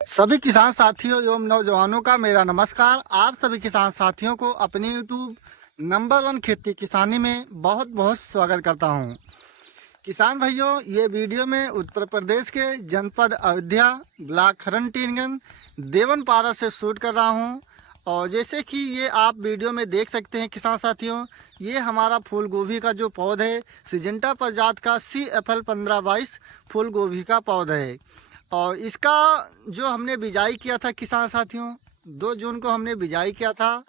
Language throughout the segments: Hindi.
सभी किसान साथियों एवं नौजवानों का मेरा नमस्कार। आप सभी किसान साथियों को अपने यूट्यूब नंबर 1 खेती किसानी में बहुत बहुत स्वागत करता हूं। किसान भाइयों, ये वीडियो में उत्तर प्रदेश के जनपद अयोध्या, ब्लॉक खरनटीनगंज, देवनपारा से शूट कर रहा हूं। और जैसे कि ये आप वीडियो में देख सकते हैं किसान साथियों, ये हमारा फूल गोभी का जो पौधा है, सिजेंटा प्रजात का CFL 1522 फूल गोभी का पौधा है। और इसका जो हमने बिजाई किया था किसान साथियों, 2 जून को हमने बिजाई किया था।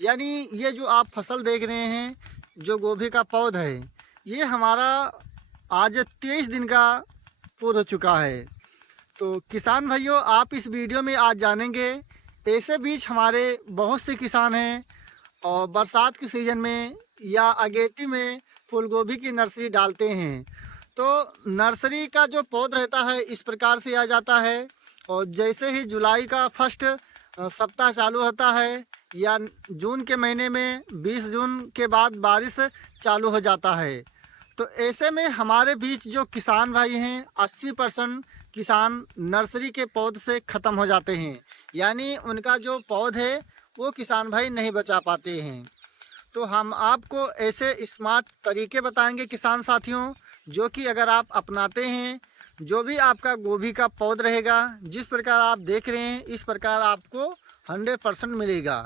यानी ये जो आप फसल देख रहे हैं, जो गोभी का पौधा है, ये हमारा आज 23 दिन का पूरा हो चुका है। तो किसान भाइयों, आप इस वीडियो में आज जानेंगे, ऐसे बीज हमारे बहुत से किसान हैं और बरसात के सीज़न में या अगेती में फूल गोभी की नर्सरी डालते हैं। तो नर्सरी का जो पौधा रहता है इस प्रकार से आ जाता है। और जैसे ही जुलाई का फर्स्ट सप्ताह चालू होता है या जून के महीने में 20 जून के बाद बारिश चालू हो जाता है, तो ऐसे में हमारे बीच जो किसान भाई हैं, 80% किसान नर्सरी के पौध से ख़त्म हो जाते हैं। यानी उनका जो पौध है वो किसान भाई नहीं बचा पाते हैं। तो हम आपको ऐसे स्मार्ट तरीके बताएंगे किसान साथियों, जो कि अगर आप अपनाते हैं, जो भी आपका गोभी का पौध रहेगा, जिस प्रकार आप देख रहे हैं इस प्रकार आपको 100% मिलेगा।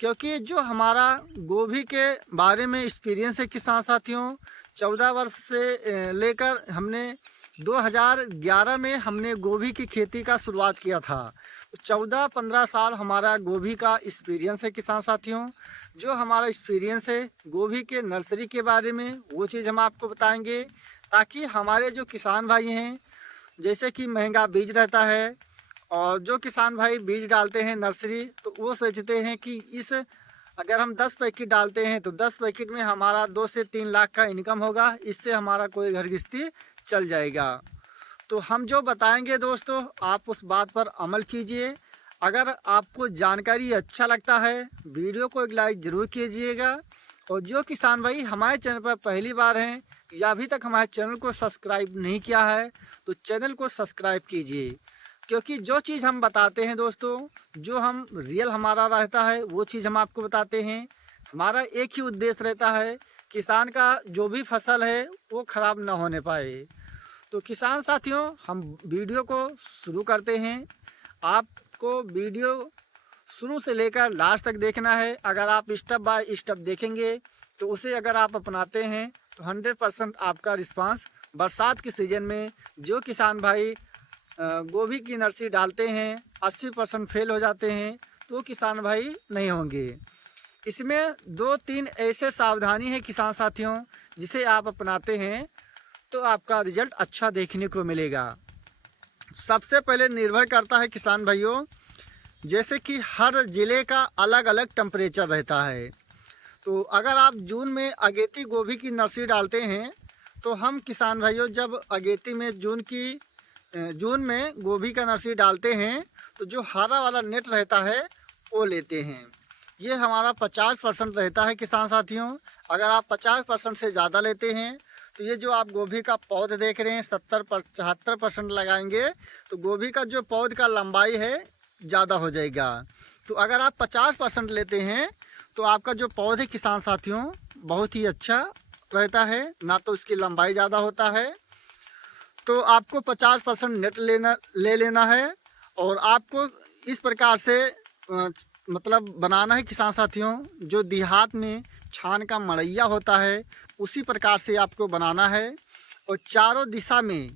क्योंकि जो हमारा गोभी के बारे में एक्सपीरियंस है किसान साथियों, 14 वर्ष से लेकर हमने 2011 में हमने गोभी की खेती का शुरुआत किया था। 14-15 साल हमारा गोभी का एक्सपीरियंस है किसान साथियों। जो हमारा एक्सपीरियंस है गोभी के नर्सरी के बारे में, वो चीज़ हम आपको बताएंगे, ताकि हमारे जो किसान भाई हैं, जैसे कि महंगा बीज रहता है और जो किसान भाई बीज डालते हैं नर्सरी, तो वो सोचते हैं कि इस अगर हम 10 पैकेट डालते हैं तो 10 पैकेट में हमारा 2 से 3 लाख का इनकम होगा, इससे हमारा कोई घर गृहस्थी चल जाएगा। तो हम जो बताएंगे दोस्तों, आप उस बात पर अमल कीजिए। अगर आपको जानकारी अच्छा लगता है, वीडियो को एक लाइक ज़रूर कीजिएगा। और जो किसान भाई हमारे चैनल पर पहली बार हैं या अभी तक हमारे चैनल को सब्सक्राइब नहीं किया है, तो चैनल को सब्सक्राइब कीजिए। क्योंकि जो चीज़ हम बताते हैं दोस्तों, जो हम रियल हमारा रहता है वो चीज़ हम आपको बताते हैं। हमारा एक ही उद्देश्य रहता है, किसान का जो भी फसल है वो ख़राब ना होने पाए। तो किसान साथियों, हम वीडियो को शुरू करते हैं। आपको वीडियो शुरू से लेकर लास्ट तक देखना है। अगर आप स्टेप बाय स्टेप देखेंगे तो उसे अगर आप अपनाते हैं तो 100% आपका रिस्पांस बरसात के सीज़न में जो किसान भाई गोभी की नर्सरी डालते हैं 80% फेल हो जाते हैं, तो किसान भाई नहीं होंगे। इसमें 2-3 ऐसे सावधानी है किसान साथियों, जिसे आप अपनाते हैं तो आपका रिजल्ट अच्छा देखने को मिलेगा। सबसे पहले निर्भर करता है किसान भाइयों, जैसे कि हर ज़िले का अलग अलग टेम्परेचर रहता है। तो अगर आप जून में अगेती गोभी की नर्सरी डालते हैं, तो हम किसान भाइयों जब अगेती में जून में गोभी का नर्सरी डालते हैं, तो जो हरा वाला नेट रहता है वो लेते हैं। ये हमारा 50% रहता है किसान साथियों। अगर आप 50% से ज़्यादा लेते हैं तो ये जो आप गोभी का पौध देख रहे हैं 70-75% लगाएंगे, तो गोभी का जो पौध का लंबाई है ज़्यादा हो जाएगा। तो अगर आप 50% लेते हैं तो आपका जो पौध है किसान साथियों बहुत ही अच्छा रहता है, ना तो इसकी लंबाई ज़्यादा होता है। तो आपको 50% नेट ले लेना है। और आपको इस प्रकार से मतलब बनाना है किसान साथियों, जो देहात में छान का मड़ैया होता है उसी प्रकार से आपको बनाना है। और चारों दिशा में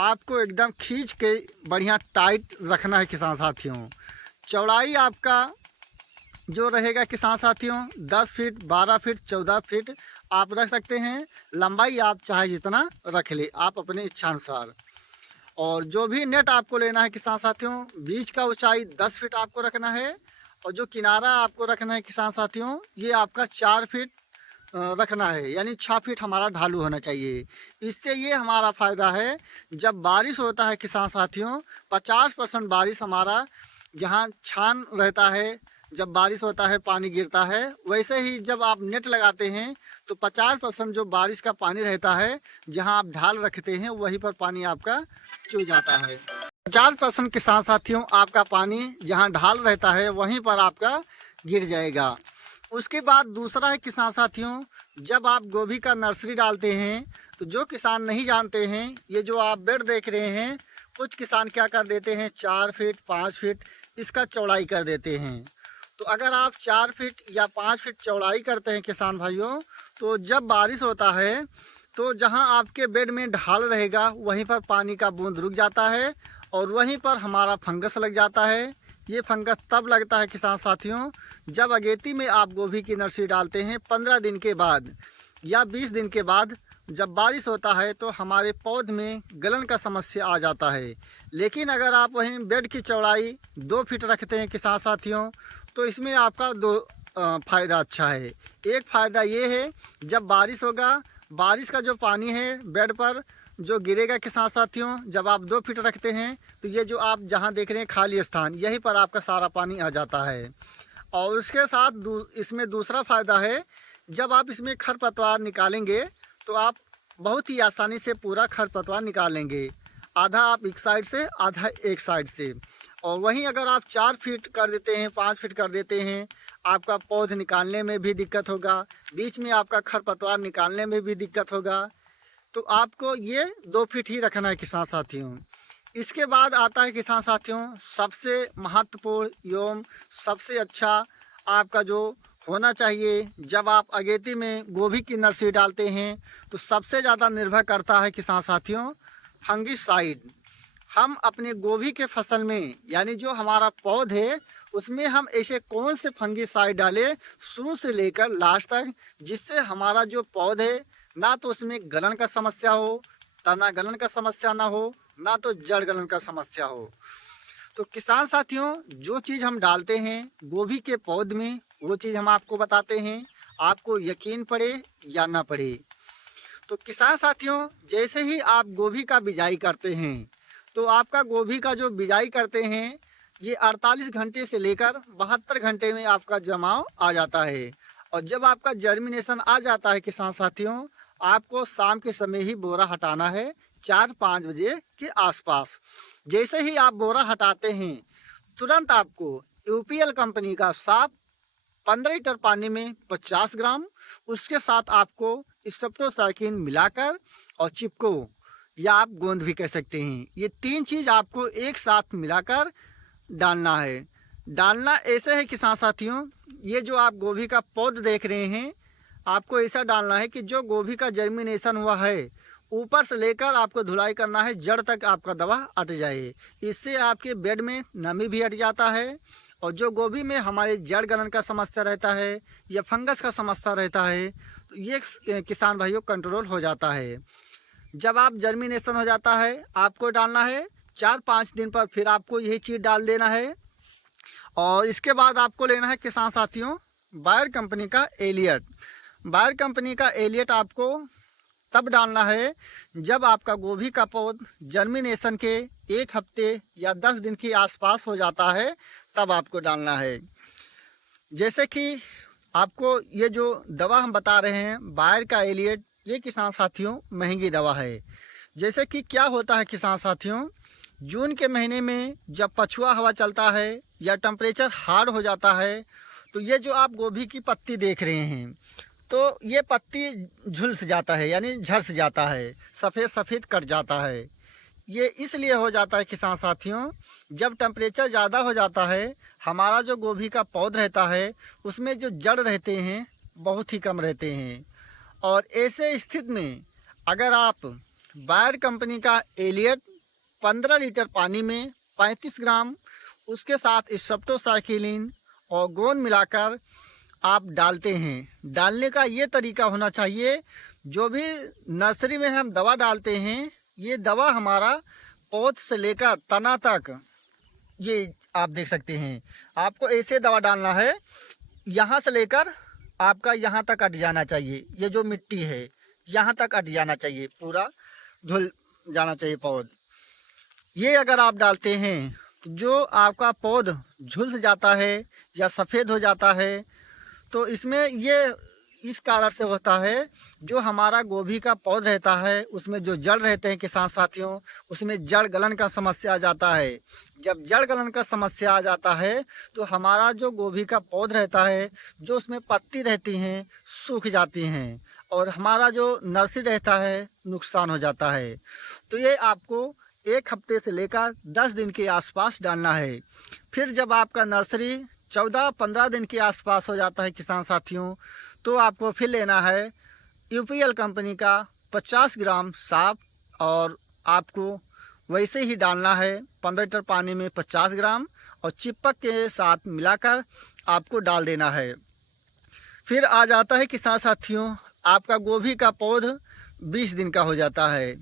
आपको एकदम खींच के बढ़िया टाइट रखना है किसान साथियों। चौड़ाई आपका जो रहेगा किसान साथियों 10 फीट, 12 फीट, 14 फीट आप रख सकते हैं। लंबाई आप चाहे जितना रख ले, आप अपने इच्छानुसार। और जो भी नेट आपको लेना है किसान साथियों, बीज का ऊंचाई 10 फीट आपको रखना है। और जो किनारा आपको रखना है किसान साथियों, ये आपका 4 फीट रखना है। यानी 6 फीट हमारा ढालू होना चाहिए। इससे ये हमारा फ़ायदा है, जब बारिश होता है किसान साथियों, 50% बारिश हमारा जहाँ छान रहता है, जब बारिश होता है पानी गिरता है, वैसे ही जब आप नेट लगाते हैं तो 50% जो बारिश का पानी रहता है, जहाँ आप ढाल रखते हैं वहीं पर पानी आपका चूक जाता है। 50% किसान साथियों आपका पानी जहाँ ढाल रहता है वहीं पर आपका गिर जाएगा। उसके बाद दूसरा है किसान साथियों, जब आप गोभी का नर्सरी डालते हैं तो जो किसान नहीं जानते हैं, ये जो आप बेड देख रहे हैं, कुछ किसान क्या कर देते हैं 4 फीट 5 फीट इसका चौड़ाई कर देते हैं। तो अगर आप 4 फीट या 5 फीट चौड़ाई करते हैं किसान भाइयों, तो जब बारिश होता है तो जहां आपके बेड में ढाल रहेगा वहीं पर पानी का बूंद रुक जाता है और वहीं पर हमारा फंगस लग जाता है। ये फंगस तब लगता है किसान साथियों, जब अगेती में आप गोभी की नर्सरी डालते हैं 15 दिन के बाद या 20 दिन के बाद जब बारिश होता है तो हमारे पौध में गलन का समस्या आ जाता है। लेकिन अगर आप वहीं बेड की चौड़ाई 2 फीट रखते हैं किसान साथियों, तो इसमें आपका दो फ़ायदा अच्छा है। एक फ़ायदा ये है, जब बारिश होगा, बारिश का जो पानी है बेड पर जो गिरेगा किसान साथियों, जब आप 2 फीट रखते हैं तो ये जो आप जहाँ देख रहे हैं खाली स्थान, यहीं पर आपका सारा पानी आ जाता है। और उसके साथ इसमें दूसरा फ़ायदा है, जब आप इसमें खरपतवार निकालेंगे तो आप बहुत ही आसानी से पूरा खरपतवार निकालेंगे। आधा आप एक साइड से, आधा एक साइड से। और वहीं अगर आप 4 फीट कर देते हैं 5 फीट कर देते हैं, आपका पौध निकालने में भी दिक्कत होगा, बीच में आपका खरपतवार निकालने में भी दिक्कत होगा। तो आपको ये 2 फीट ही रखना है किसान साथियों। इसके बाद आता है किसान साथियों सबसे महत्वपूर्ण एवं सबसे अच्छा आपका जो होना चाहिए, जब आप अगेती में गोभी की नर्सरी डालते हैं तो सबसे ज़्यादा निर्भर करता है किसान साथियों फंगिसाइड। हम अपने गोभी के फसल में यानी जो हमारा पौध है उसमें हम ऐसे कौन से फंगिसाइड डालें शुरू से लेकर लास्ट तक, जिससे हमारा जो पौध है ना तो उसमें गलन का समस्या हो, तना गलन का समस्या ना हो, ना तो जड़ गलन का समस्या हो। तो किसान साथियों जो चीज़ हम डालते हैं गोभी के पौध में वो चीज़ हम आपको बताते हैं, आपको यकीन पड़े या ना पड़े। तो किसान साथियों जैसे ही आप गोभी का बिजाई करते हैं तो आपका गोभी का जो बिजाई करते हैं ये 48 घंटे से लेकर 72 घंटे में आपका जमाव आ जाता है। और जब आपका जर्मिनेशन आ जाता है किसान साथियों, आपको शाम के समय ही बोरा हटाना है 4-5 बजे के आसपास। जैसे ही आप बोरा हटाते हैं तुरंत आपको यूपीएल कंपनी का साफ 15 लीटर पानी में 50 ग्राम, उसके साथ आपको स्टेप्टोसाइक्लिन मिलाकर और चिपको या आप गोंद भी कह सकते हैं, ये 3 चीज़ आपको एक साथ मिलाकर डालना है। डालना ऐसे है किसान साथियों, ये जो आप गोभी का पौध देख रहे हैं आपको ऐसा डालना है कि जो गोभी का जर्मिनेशन हुआ है ऊपर से लेकर आपको धुलाई करना है, जड़ तक आपका दवा हट जाए। इससे आपके बेड में नमी भी हट जाता है और जो गोभी में हमारे जड़ गलन का समस्या रहता है या फंगस का समस्या रहता है तो ये किसान भाइयों कंट्रोल हो जाता है। जब आप जर्मिनेशन हो जाता है आपको डालना है 4-5 दिन पर फिर आपको यही चीज़ डाल देना है। और इसके बाद आपको लेना है किसान साथियों बायर कंपनी का एलियट। बायर कंपनी का एलियट आपको तब डालना है जब आपका गोभी का पौध जर्मिनेशन के 1 हफ्ते या 10 दिन के आसपास हो जाता है, तब आपको डालना है। जैसे कि आपको ये जो दवा हम बता रहे हैं बायर का एलियट, ये किसान साथियों महंगी दवा है। जैसे कि क्या होता है किसान साथियों, जून के महीने में जब पछुआ हवा चलता है या टेम्परेचर हार्ड हो जाता है तो ये जो आप गोभी की पत्ती देख रहे हैं तो ये पत्ती झुलस जाता है यानी झरस जाता है, सफ़ेद सफ़ेद कट जाता है। ये इसलिए हो जाता है किसान साथियों, जब टेम्परेचर ज़्यादा हो जाता है हमारा जो गोभी का पौध रहता है उसमें जो जड़ रहते हैं बहुत ही कम रहते हैं। और ऐसे स्थिति में अगर आप बायर कंपनी का एलियट 15 लीटर पानी में 35 ग्राम उसके साथ स्टेप्टोसाइक्लिन और गोंद मिलाकर आप डालते हैं, डालने का ये तरीका होना चाहिए, जो भी नर्सरी में हम दवा डालते हैं ये दवा हमारा पौध से लेकर तना तक, ये आप देख सकते हैं, आपको ऐसे दवा डालना है यहाँ से लेकर आपका यहाँ तक अट जाना चाहिए। ये जो मिट्टी है यहाँ तक अट जाना चाहिए, पूरा धुल जाना चाहिए पौध। ये अगर आप डालते हैं तो जो आपका पौध झुलस जाता है या सफ़ेद हो जाता है तो इसमें ये इस कारण से होता है, जो हमारा गोभी का पौधा रहता है उसमें जो जड़ रहते हैं किसान साथियों, उसमें जड़ गलन का समस्या आ जाता है। जब जड़ गलन का समस्या आ जाता है तो हमारा जो गोभी का पौधा रहता है, जो उसमें पत्ती रहती हैं सूख जाती हैं और हमारा जो नर्सरी रहता है नुकसान हो जाता है। तो ये आपको 1 हफ्ते से लेकर 10 दिन के आसपास डालना है। फिर जब आपका नर्सरी 14-15 दिन के आसपास हो जाता है किसान साथियों, तो आपको फिर लेना है यूपीएल कंपनी का 50 ग्राम साफ, और आपको वैसे ही डालना है 15 लीटर पानी में 50 ग्राम और चिपक के साथ मिलाकर आपको डाल देना है। फिर आ जाता है किसान साथियों आपका गोभी का पौध 20 दिन का हो जाता है।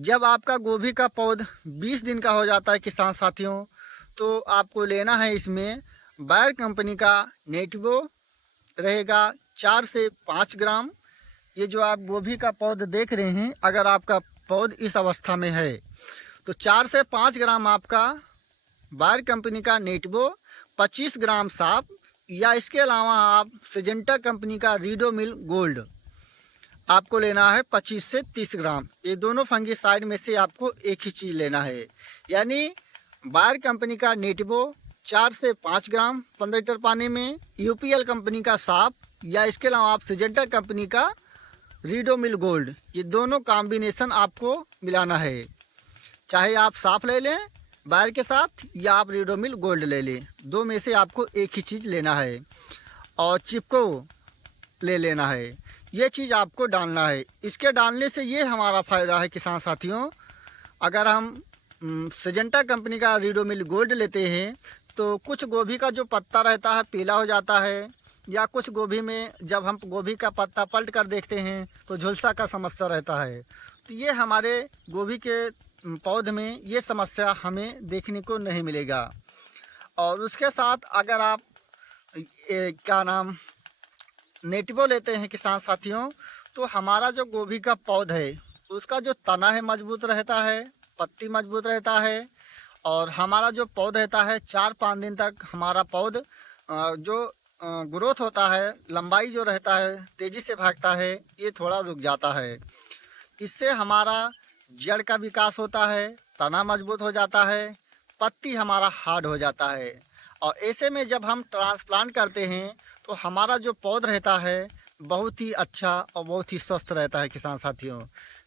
जब आपका गोभी का पौध 20 दिन का हो जाता है किसान साथियों, तो आपको लेना है इसमें बायर कंपनी का नेटिवो रहेगा 4 से 5 ग्राम। ये जो आप गोभी का पौध देख रहे हैं, अगर आपका पौध इस अवस्था में है तो 4 से 5 ग्राम आपका बायर कंपनी का नेटिवो, 25 ग्राम साफ, या इसके अलावा आप सिजेंटा कंपनी का रीडोमिल गोल्ड आपको लेना है 25 से 30 ग्राम। ये दोनों फंगिसाइड में से आपको एक ही चीज़ लेना है, यानी बायर कंपनी का नेटिवो 4 से 5 ग्राम 15 लीटर पानी में, यूपीएल कंपनी का साफ, या इसके अलावा आप सिजेंटा कंपनी का रीडोमिल गोल्ड, ये दोनों कॉम्बिनेशन आपको मिलाना है। चाहे आप साफ ले लें बायर के साथ या आप रीडोमिल गोल्ड ले लें, दो में से आपको एक ही चीज़ लेना है। और चिपको ले लेना है, ये चीज़ आपको डालना है। इसके डालने से ये हमारा फ़ायदा है किसान साथियों, अगर हम सिजेंटा कंपनी का रीडोमिल गोल्ड लेते हैं तो कुछ गोभी का जो पत्ता रहता है पीला हो जाता है, या कुछ गोभी में जब हम गोभी का पत्ता पलट कर देखते हैं तो झुलसा का समस्या रहता है। तो ये हमारे गोभी के पौधे में ये समस्या हमें देखने को नहीं मिलेगा। और उसके साथ अगर आप क्या नाम नेटिवो लेते हैं किसान साथियों, तो हमारा जो गोभी का पौधा है उसका जो तना है मजबूत रहता है, पत्ती मजबूत रहता है, और हमारा जो पौधा रहता है 4-5 दिन तक हमारा पौध जो ग्रोथ होता है, लंबाई जो रहता है, तेज़ी से भागता है, ये थोड़ा रुक जाता है। इससे हमारा जड़ का विकास होता है, तना मजबूत हो जाता है, पत्ती हमारा हार्ड हो जाता है। और ऐसे में जब हम ट्रांसप्लांट करते हैं तो हमारा जो पौध रहता है बहुत ही अच्छा और बहुत ही स्वस्थ रहता है किसान साथियों।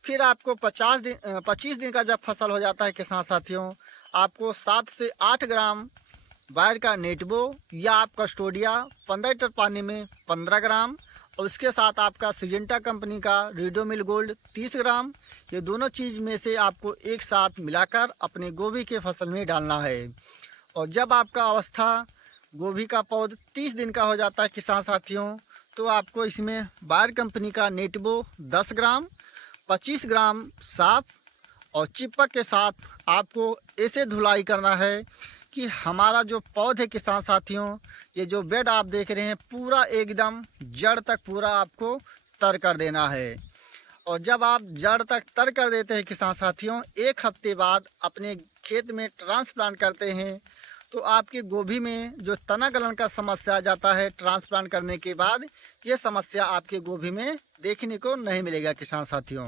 फिर आपको 25 दिन का जब फसल हो जाता है किसान साथियों, आपको 7 से 8 ग्राम बायर का नेटिवो या आप कस्टोडिया 15 लीटर पानी में 15 ग्राम, और उसके साथ आपका सिजेंटा कंपनी का रीडोमिल गोल्ड 30 ग्राम, ये दोनों चीज़ में से आपको एक साथ मिलाकर अपने गोभी के फसल में डालना है। और जब आपका अवस्था गोभी का पौध 30 दिन का हो जाता है किसान साथियों, तो आपको इसमें बायर कंपनी का नेटिवो 10 ग्राम, 25 ग्राम साफ और चिपक के साथ आपको ऐसे धुलाई करना है कि हमारा जो पौधे किसान साथियों, ये जो बेड आप देख रहे हैं पूरा एकदम जड़ तक पूरा आपको तर कर देना है। और जब आप जड़ तक तर कर देते हैं किसान साथियों, 1 हफ्ते बाद अपने खेत में ट्रांसप्लांट करते हैं, तो आपकी गोभी में जो तना गलन का समस्या आ जाता है ट्रांसप्लांट करने के बाद, ये समस्या आपके गोभी में देखने को नहीं मिलेगा किसान साथियों।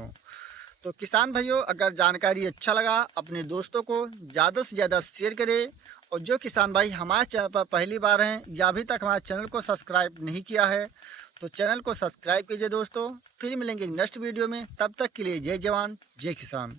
तो किसान भाइयों, अगर जानकारी अच्छा लगा अपने दोस्तों को ज़्यादा से ज़्यादा शेयर करें, और जो किसान भाई हमारे चैनल पर पहली बार हैं या अभी तक हमारे चैनल को सब्सक्राइब नहीं किया है तो चैनल को सब्सक्राइब कीजिए दोस्तों। फिर मिलेंगे नेक्स्ट वीडियो में, तब तक के लिए जय जवान जय किसान।